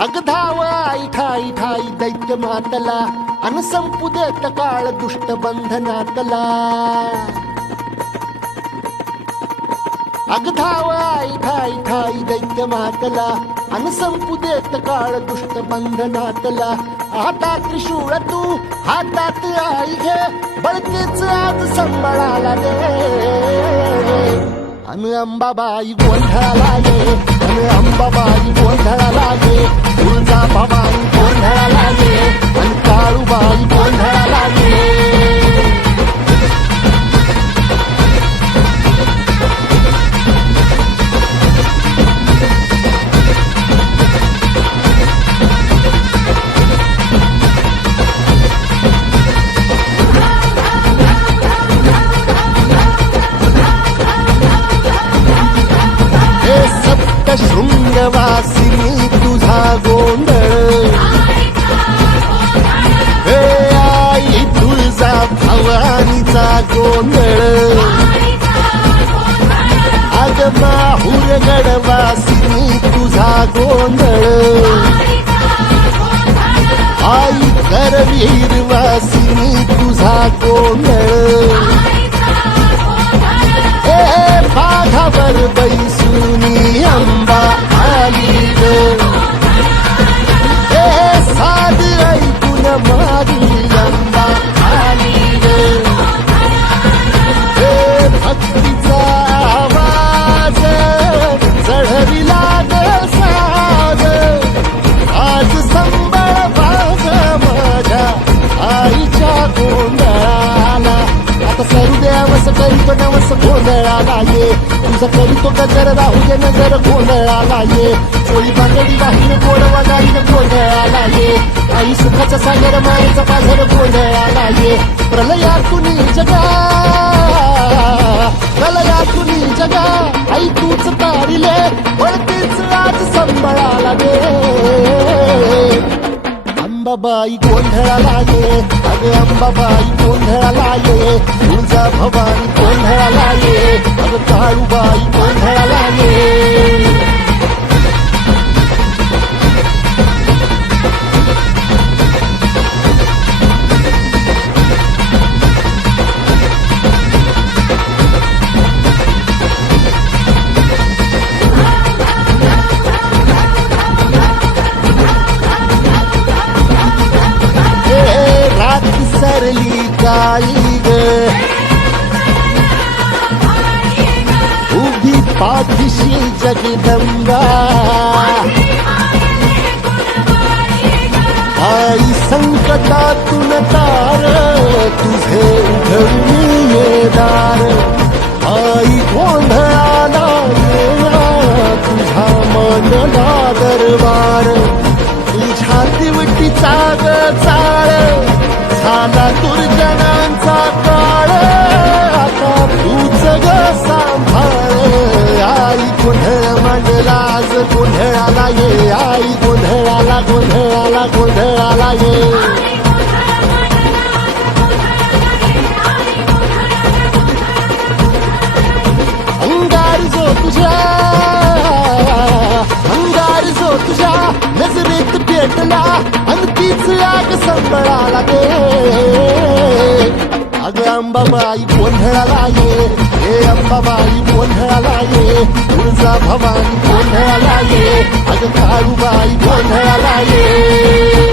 अग धाव आई ठाई ठाई दैत्य मातला अन संपू देत काळ दुष्ट बंधनातला अग धाव आई ठाई ठाई दैत्य मातला अन संपू देत काळ दुष्ट बंधनातला हातात त्रिशूळ तू हातात आई घे बळकेच आज संबळाला दे अन अंबाबाई गोंधळाला ये अन अंबाबाई गोंधळाला ये तुळजा भवानी गोंधळाला ये अन काळूबाई गोंधळाला ये शृंगवासिनी तुझा गोंधळ हे आई तुळजा भवानीचा गोंधळ अग माहुर गडवासिनी तुझा गोंधळ आई करवीर वासिनी तुझा गोंधळ हे बाघावर बैसुनी अंबा आली हे साध ऐकून मारी अंबा आली हे भक्तीचा आवाज चढविला ग साग आज संबळ बाग माझ्या आईच्या गोंधळाला आता सरू द्यावस करीतो नवस गोंधळाला ये तुझं करीतो गजर राहू दे नजर गोंधळाला ये चोळी बांगडी वाहीन गोडवा गाईन गोंधळाला ये आई सुखाचा सागर मायेचा पाझर गोंधळाला ये प्रलयातुनी जगा प्रलयातुनी जगा आई तूच तारिले वळतीच आज संबळाला दे अंबाबाई गोंधळाला ये अग अंबाबाई गोंधळाला ये तुळजा भवानी गोंधळाला ये अग काळूबाई गोंधळाला ये सरली काळी ग उभी पाठीशी जगदंबा आई संकटातून तार तुझे उघडून ये दार आई गोंधळाला ये तुझा मनला दरबार तुझ्या दिवटीचा ग चाळ झाला दुर्जनांचा काळ आता तूच ग सांभाळ आई गोंधळ मांडला आज गोंधळाला ये आई गोंधळाला गोंधळाला गोंधळाला ये अंगार जो तुझ्या नजरेत पेटला आणि तीच आग संबळाला दे अग अंबाबाई गोंधळाला ये हे अंबाबाई गोंधळाला ये तुळजा भवानी गोंधळाला ये अग काळूबाई गोंधळाला ये